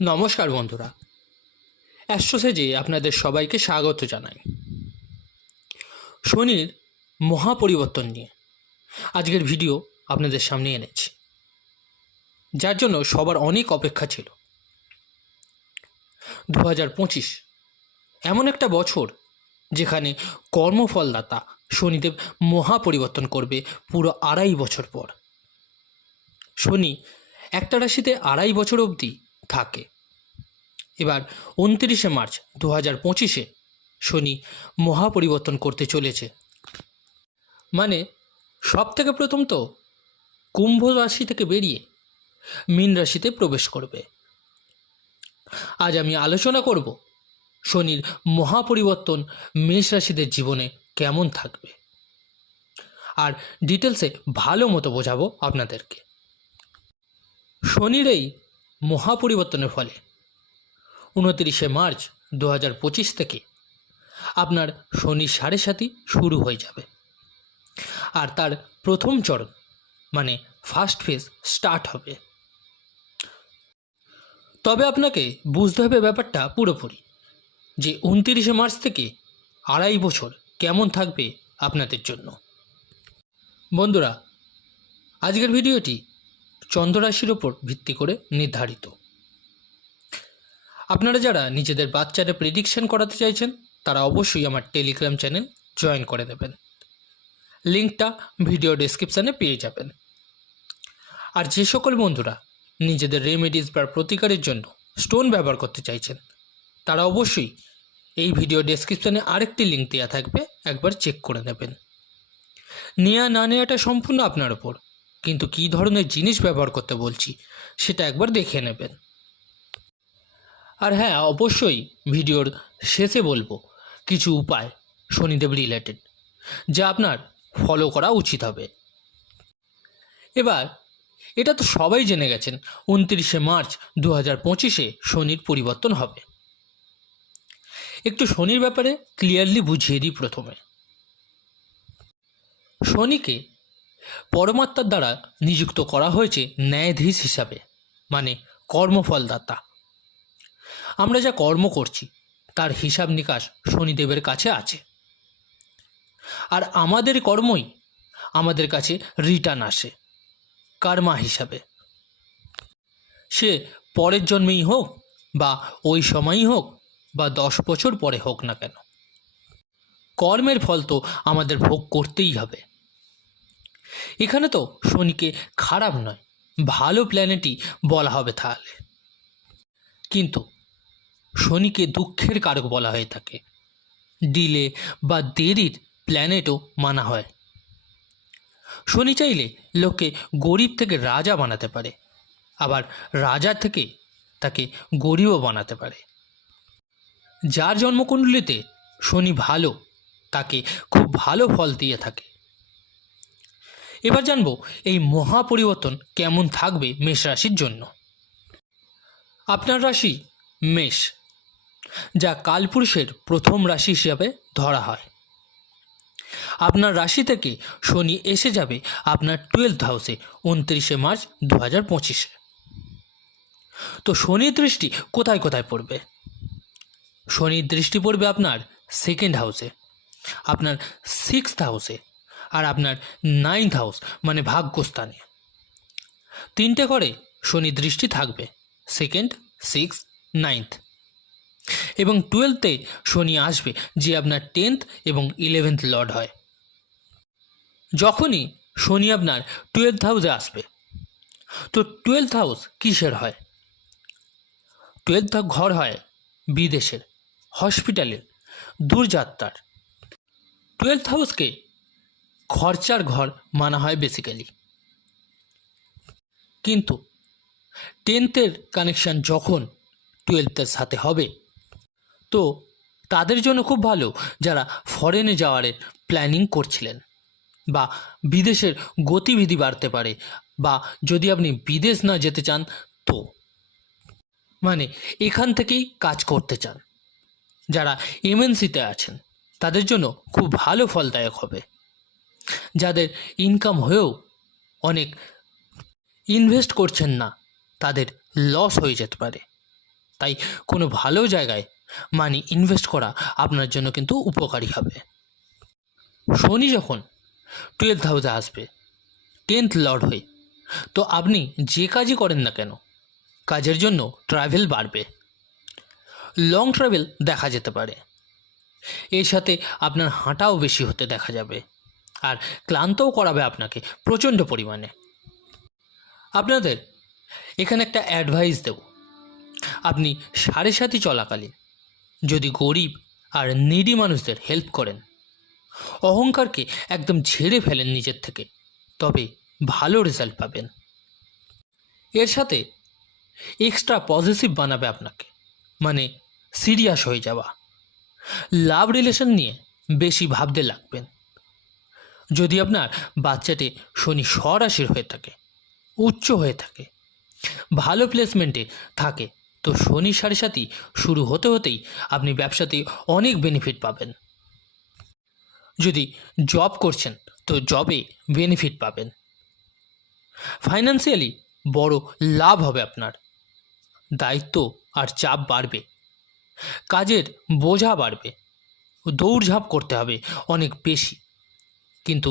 নমস্কার বন্ধুরা। অ্যাস্ট্রোসেজে আপনাদের সবাইকে স্বাগত জানাই। শনির মহাপরিবর্তন নিয়ে আজকের ভিডিও আপনাদের সামনে এনেছি। যার জন্য সবার অনেক অপেক্ষা ছিল। দু পঁচিশ এমন একটা বছর যেখানে কর্মফলদাতা শনিদেব মহাপরিবর্তন করবে পুরো আড়াই বছর পর। শনি একটা রাশিতে আড়াই বছর অবধি থাকে। এবার উনত্রিশে মার্চ দু হাজার পঁচিশে শনি মহাপরিবর্তন করতে চলেছে। মানে সব থেকে প্রথম তো কুম্ভ রাশি থেকে বেরিয়ে মীন রাশিতে প্রবেশ করবে। আজ আমি আলোচনা করব শনির মহাপরিবর্তন মেষ রাশিদের জীবনে কেমন থাকবে। আর ডিটেলসে ভালো মতো বোঝাবো আপনাদেরকে। শনির এই মহাপরিবর্তনের ফলে। উনতিরিশে মার্চ দু হাজার পঁচিশ থেকে আপনার শনি সাড়ে সাথী শুরু হয়ে যাবে। আর তার প্রথম চরণ মানে ফার্স্ট ফেজ স্টার্ট হবে। তবে আপনাকে বুঝতে হবে ব্যাপারটা পুরোপুরি যে উনতিরিশে মার্চ থেকে আড়াই বছর কেমন থাকবে আপনাদের জন্য। বন্ধুরা, আজকের ভিডিওটি চন্দ্ররাশির ওপর ভিত্তি করে নির্ধারিত। আপনারা যারা নিজেদের বাচ্চাদের প্রেডিকশন করাতে চাইছেন, তারা অবশ্যই আমার টেলিগ্রাম চ্যানেল জয়েন করে দেবেন লিঙ্কটা ভিডিও ডেসক্রিপশানে পেয়ে যাবেন। আর যে সকল বন্ধুরা নিজেদের রেমেডিস বা প্রতিকারের জন্য স্টোন ব্যবহার করতে চাইছেন, তারা অবশ্যই এই ভিডিও ডেসক্রিপশানে আরেকটি লিঙ্ক দেওয়া থাকবে, একবার চেক করে নেবেন। নেওয়া না নেওয়াটা সম্পূর্ণ আপনার ওপর কিন্তু কি ধরনের জিনিস ব্যবহার করতে বলছি, সেটা একবার দেখে নেবেন। আর হ্যাঁ অবশ্যই ভিডিওর শেষে বলব, কিছু উপায় শনিদেব রিলেটেড যা আপনার ফলো করা উচিত হবে। এবার, এটা তো সবাই জেনে গেছেন, উনত্রিশে মার্চ দু হাজার পঁচিশে শনির পরিবর্তন হবে। একটু শনির ব্যাপারে ক্লিয়ারলি বুঝিয়ে দিই প্রথমে। শনিকে পরমাত্মার দ্বারা নিযুক্ত করা হয়েছে ন্যায়াধীশ হিসাবে মানে কর্মফলদাতা। আমরা যা কর্ম করছি, তার হিসাব নিকাশ শনিদেবের কাছে আছে। আর আমাদের কর্মই আমাদের কাছে রিটার্ন আসে, কার্মা হিসাবে। সে পরের জন্মেই হোক, বা ওই সময়ই হোক, বা দশ বছর পরে হোক না কেন। কর্মের ফল তো আমাদের ভোগ করতেই হবে। এখানে তো শনিকে খারাপ নয়, ভালো প্ল্যানেটই বলা হবে তাহলে। কিন্তু শনিকে দুঃখের কারক বলা হয়ে থাকে। ডিলে বা দেরির প্ল্যানেটও মানা হয়। শনি চাইলে লোককে গরিব থেকে রাজা বানাতে পারে, আবার রাজা থেকে তাকে গরিবও বানাতে পারে। যার জন্মকুণ্ডলিতে শনি ভালো, তাকে খুব ভালো ফল দিয়ে থাকে। এবার জানব এই মহা পরিবর্তন কেমন থাকবে মেষ রাশির জন্য। আপনার রাশি মেষ, যা কালপুরুষের প্রথম রাশি হিসাবে ধরা হয়। আপনার রাশি থেকে শনি এসে যাবে আপনার টুয়েলথ হাউসে, উনত্রিশে মার্চ দু হাজার পঁচিশে। তো শনির দৃষ্টি কোথায় কোথায় পড়বে? শনির দৃষ্টি পড়বে আপনার সেকেন্ড হাউসে, আপনার সিক্সথ হাউসে আর আপনার নাইন্থ হাউস মানে ভাগ্যস্থানে। তিনটে করে শনি দৃষ্টি থাকবে সেকেন্ড সিক্স নাইন্থ এবং টুয়েলথে শনি আসবে, যে আপনার টেন্থ এবং ইলেভেন্থ লর্ড হয়। যখনই শনি আপনার টুয়েলথ হাউসে আসবে, তো টুয়েলথ হাউস কিসের হয়? টুয়েলথ ঘর হয় বিদেশের হসপিটালের দূরযাত্রার টুয়েলথ হাউসকে খরচার ঘর মানা হয় বেসিক্যালি কিন্তু টেন্থের কানেকশান যখন টুয়েলথের সাথে হবে, তো তাদের জন্য খুব ভালো যারা ফরেনে যাওয়ার প্ল্যানিং করছিলেন বা বিদেশের গতিবিধি বাড়তে পারে বা যদি আপনি বিদেশ না যেতে চান, তো মানে এখান থেকেই কাজ করতে চান। যারা এমএনসিতে আছেন, তাদের জন্য খুব ভালো ফলদায়ক হবে। যাদের ইনকাম হয়েও অনেক ইনভেস্ট করছেন না, তাদের লস হয়ে যেতে পারে। তাই কোনো ভালো জায়গায় মানি ইনভেস্ট করা আপনার জন্য কিন্তু উপকারী হবে। শনি যখন টুয়েলভ হাউসে আসবে টেন্থ লর্ড হয়ে, তো আপনি যে কাজই করেন না কেন, কাজের জন্য ট্রাভেল বাড়বে। লং ট্রাভেল দেখা যেতে পারে। এর সাথে আপনার হাঁটাও বেশি হতে দেখা যাবে। আর ক্লান্তও করাবে আপনাকে প্রচণ্ড পরিমাণে। আপনাদের এখানে একটা অ্যাডভাইস দেব। আপনি সাড়ে সাথী চলাকালীন যদি গরিব আর নিডি মানুষদের হেল্প করেন, অহংকারকে একদম ঝেড়ে ফেলেন নিজের থেকে, তবে ভালো রেজাল্ট পাবেন। এর সাথে এক্সট্রা পজিটিভ বানাবে আপনাকে মানে সিরিয়াস হয়ে যাওয়া। লাভ রিলেশন নিয়ে বেশি ভাবতে লাগবেন। যদি আপনার বাচ্চাটি শনি স্বরাশির হয়ে থাকে, উচ্চ হয়ে থাকে, ভালো প্লেসমেন্টে থাকে, তো শনি সাড়ে সাথী শুরু হতে হতেই আপনি ব্যবসাতে অনেক বেনিফিট পাবেন। যদি জব করছেন, তো জবে বেনিফিট পাবেন। ফাইন্যান্সিয়ালি বড় লাভ হবে আপনার। দায়িত্ব আর চাপ বাড়বে। কাজের বোঝা বাড়বে। দৌড়ঝাঁপ করতে হবে অনেক বেশি। কিন্তু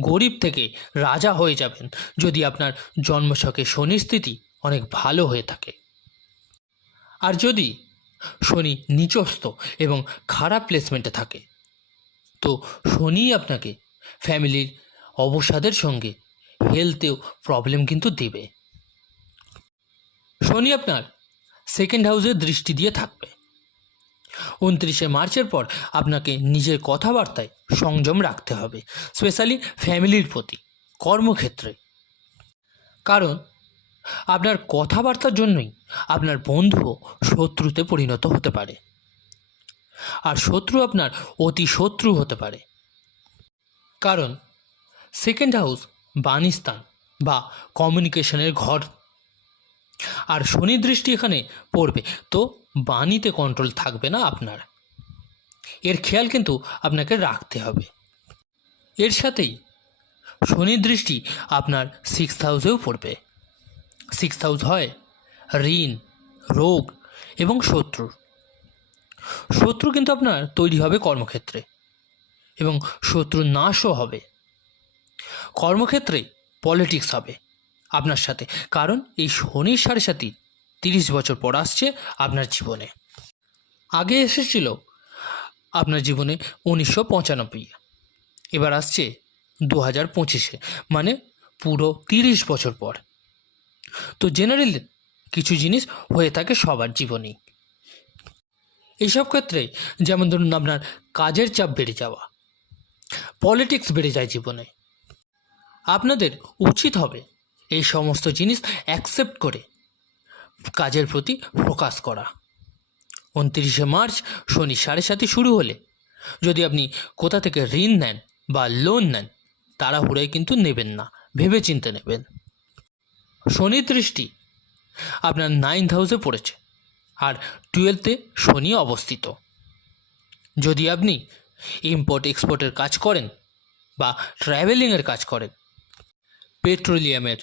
গরিব থেকে রাজা হয়ে যাবেন যদি আপনার জন্মছকে শনির স্থিতি অনেক ভালো হয়ে থাকে। আর যদি শনি নিচস্থ এবং খারাপ প্লেসমেন্টে থাকে, তো শনি আপনাকে ফ্যামিলির অবসাদের সঙ্গে হেলথেও প্রবলেম কিন্তু দেবে। শনি আপনার সেকেন্ড হাউসে দৃষ্টি দিয়ে থাকবে। উনত্রিশে মার্চের পর আপনাকে নিজের কথাবার্তায় সংযম রাখতে হবে স্পেশালি ফ্যামিলির প্রতি, কর্মক্ষেত্রে। কারণ, আপনার কথাবার্তার জন্যই আপনার বন্ধুও শত্রুতে পরিণত হতে পারে। আর শত্রু আপনার অতি শত্রু হতে পারে। কারণ সেকেন্ড হাউস বাণীস্থান বা কমিউনিকেশনের ঘর। আর শনি দৃষ্টি এখানে পড়বে। তো বাণীতে কন্ট্রোল থাকবে না আপনার। এর খেয়াল কিন্তু আপনাকে রাখতে হবে। এর সাথেই শনি দৃষ্টি আপনার সিক্স হাউসেও পড়বে। সিক্স হাউস হয় ঋণ, রোগ এবং শত্রুর শত্রু কিন্তু আপনার তৈরি হবে কর্মক্ষেত্রে এবং শত্রু নাশও হবে। কর্মক্ষেত্রে পলিটিক্স হবে আপনার সাথে। কারণ এই শনির সাড়ে সাথী তিরিশ বছর পর আসছে আপনার জীবনে। আগে এসেছিল আপনার জীবনে উনিশশো পঁচানব্বই। এবার আসছে দু হাজার পঁচিশে মানে পুরো তিরিশ বছর পর। তো জেনারেল কিছু জিনিস হয়ে থাকে সবার জীবনেই। এইসব ক্ষেত্রে যেমন ধরুন আপনার কাজের চাপ বেড়ে যাওয়া পলিটিক্স বেড়ে যায় জীবনে। আপনাদের উচিত হবে এই সমস্ত জিনিস অ্যাকসেপ্ট করে কাজের প্রতি ফোকাস করা। উনত্রিশে মার্চ শনি সাড়ে সাতই শুরু হলে। যদি আপনি কোথা থেকে ঋণ নেন বা লোন নেন, তাড়াহুড়োয় কিন্তু নেবেন না ভেবে চিন্তে নেবেন। শনি দৃষ্টি আপনার নাইন্থ হাউসে পড়েছে আর টুয়েলভে শনি অবস্থিত। যদি আপনি ইম্পোর্ট এক্সপোর্টের কাজ করেন বা ট্রাভেলিংয়ের কাজ করেন পেট্রোলিয়ামের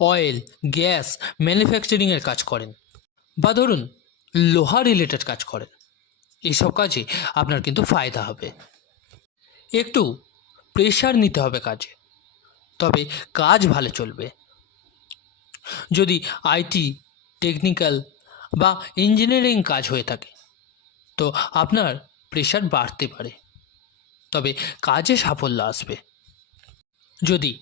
অয়েল, গ্যাস, ম্যানুফ্যাকচারিংয়ের কাজ করেন বা ধরুন লোহা রিলেটেড কাজ করেন। এইসব কাজে আপনার কিন্তু ফায়দা হবে। একটু প্রেশার নিতে হবে কাজে, তবে কাজ ভালো চলবে। যদি আইটি টেকনিক্যাল বা ইঞ্জিনিয়ারিং কাজ হয়ে থাকে, তো আপনার প্রেশার বাড়তে পারে, তবে কাজে সাফল্য আসবে। যদি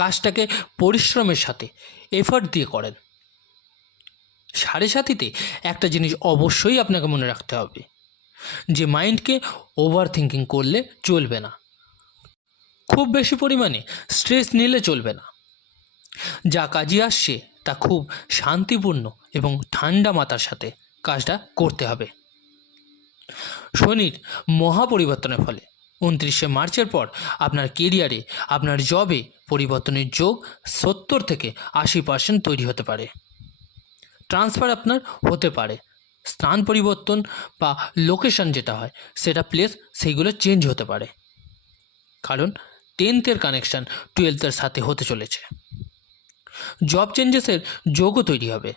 কাজটাকে পরিশ্রমের সাথে এফার্ট দিয়ে করেন। সাড়ে সাথীতে একটা জিনিস অবশ্যই আপনাকে মনে রাখতে হবে, যে মাইন্ডকে ওভার থিঙ্কিং করলে চলবে না। খুব বেশি পরিমাণে স্ট্রেস নিলে চলবে না। যা কাজে আসছে তা খুব শান্তিপূর্ণ এবং ঠান্ডা মাথার সাথে কাজটা করতে হবে। শনির মহাপরিবর্তনের ফলে উনত্রিশে মার্চের পর আপনার কেরিয়ারে আপনার জবে পরিবর্তনের যোগ সত্তর থেকে আশি পার্সেন্ট তৈরি হতে পারে। ট্রান্সফার আপনার হতে পারে। স্থান পরিবর্তন বা লোকেশন যেটা হয়, সেটা প্লেস সেইগুলো চেঞ্জ হতে পারে। কারণ টেন্থের কানেকশান টুয়েলথের সাথে হতে চলেছে। জব চেঞ্জেসের যোগও তৈরি হবে।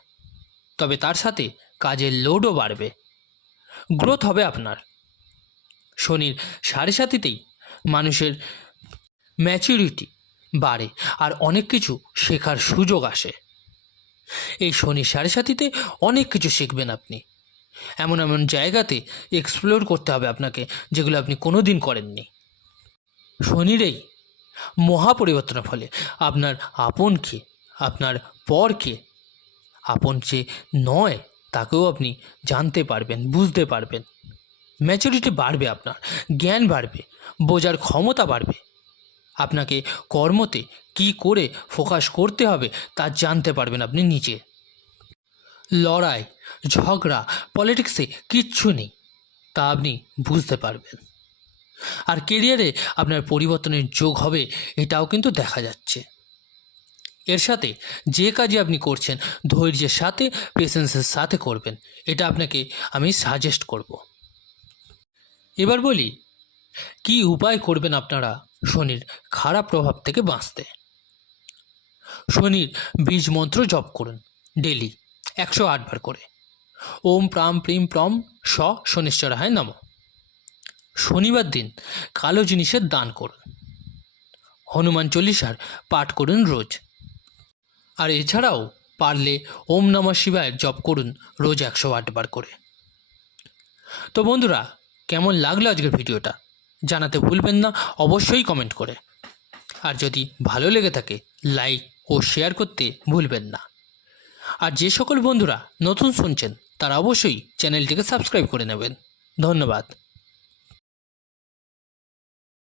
তবে তার সাথে কাজের লোডও বাড়বে। গ্রোথ হবে আপনার। শনির সাড়ে সাথীতেই মানুষের ম্যাচুরিটি বাড়ে আর অনেক কিছু শেখার সুযোগ আসে। এই শনি সাড়ে সাথীতে অনেক কিছু শিখবেন আপনি। এমন এমন জায়গাতে এক্সপ্লোর করতে হবে আপনাকে যেগুলো আপনি কোনো দিন করেননি। শনির এই মহাপরিবর্তনের ফলে আপনার আপন কে, আপনার পর কে, আপন যে নয়, তাকেও আপনি জানতে পারবেন, বুঝতে পারবেন। ম্যাচুরিটি বাড়বে আপনার, জ্ঞান বাড়বে, বোঝার ক্ষমতা বাড়বে। আপনাকে কর্মতে কি করে ফোকাস করতে হবে তা জানতে পারবেন আপনি নিজে। লড়াই, ঝগড়া পলিটিক্সে কিচ্ছু নেই, তা আপনি বুঝতে পারবেন। আর কেরিয়ারে আপনার পরিবর্তনের যোগ হবে, এটাও কিন্তু দেখা যাচ্ছে। এর সাথে যে কাজই আপনি করছেন, ধৈর্যের সাথে পেশেন্সের সাথে করবেন, এটা আপনাকে আমি সাজেস্ট করব। এবার বলি, কি উপায় করবেন আপনারা শনির খারাপ প্রভাব থেকে বাঁচতে? শনির বীজ মন্ত্র জপ করুন ডেলি একশো আটবার করে। ওম প্রাম প্রিম প্রম স শনিশ্চরায় নম। শনিবার দিন কালো জিনিসের দান করুন। হনুমান চল্লিশার পাঠ করুন রোজ। আর এছাড়াও পারলে ওম নমঃ শিবায় জপ করুন রোজ একশো আটবার করে। তো বন্ধুরা কেমন লাগল আজকের ভিডিওটা জানাতে ভুলবেন না, অবশ্যই কমেন্ট করে। আর যদি ভালো লেগে থাকে লাইক ও শেয়ার করতে ভুলবেন না। আর যে সকল বন্ধুরা নতুন শুনছেন, তারা অবশ্যই চ্যানেলটিকে সাবস্ক্রাইব করে নেবেন। ধন্যবাদ।